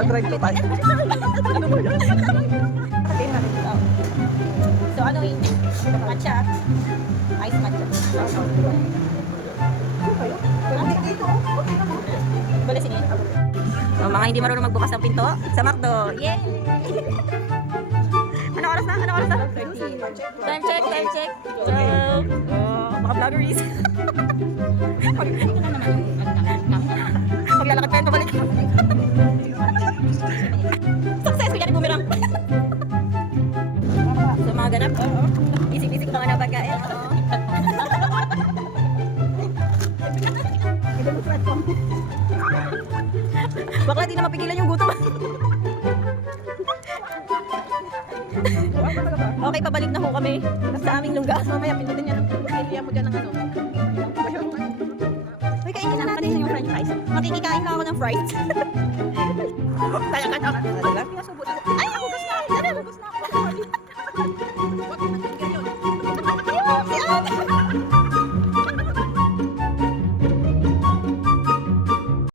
Sa drive to tayo. So ano yung matcha? Ice matcha. Boleh sini. Oh, mga hindi marunong magbukas ng pinto sa McDo. Yay! Ano oras na? Ano oras na? Time check, time check. So, mga vloggeries. Maglalakad pa yun pabalik. Success! Kunyari bumirang. So, mga ganap. Bisik-bisik mga na pagkain. Bakla di na mapigilan yung gutom. Okay, pabalik na ho kami sa aming lungga. Mamaya pindutin niya ng area mo dyan ng ano. Uy, kainin na natin yung french fries. Makikikain na ako ng fries. Kaya ka na. Ay, nahugas na ako. Nahugas na ako.